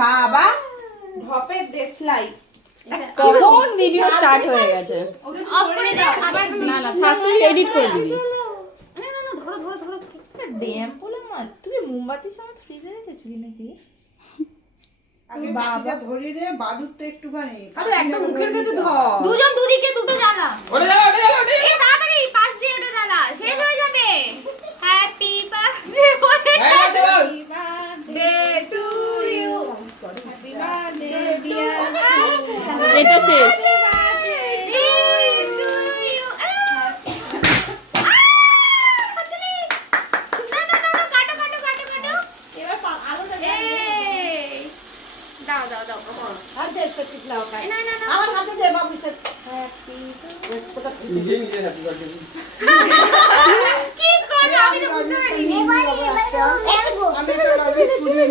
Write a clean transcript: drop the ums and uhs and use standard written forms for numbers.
বাবা ঢপের দেশলাই কখন ভিডিও স্টার্ট হয়ে গেছে? না না থাক, তুই এডিট করে দিবি। ড্যাম বলে মাছ তুমি মোমবাতি সমেত ফ্রিজে রেখেছিলি নাকি? আগে বাবা ধরি রে বাদুরটা একটুখানি আরে একদম মুখের কাছে ধর। দুজন দুদিকে দুটো জ্বালা। ওটা জ্বালা, ওটা জ্বালা, ওটা জ্বালা। এই তাড়াতাড়ি পাশ দিয়ে ওটা জ্বালা, শেষ হয়ে যাবে। হ্যাপি বার্থডে হ্যাঁ, ওটা বল। To you. এটা শেষ। আমার হাতে দে বাবু নিজে নিজে happy birthday বলছিস। কি করব আমি তো বুঝতে পারিনি। আমি তো ভাবি শুনে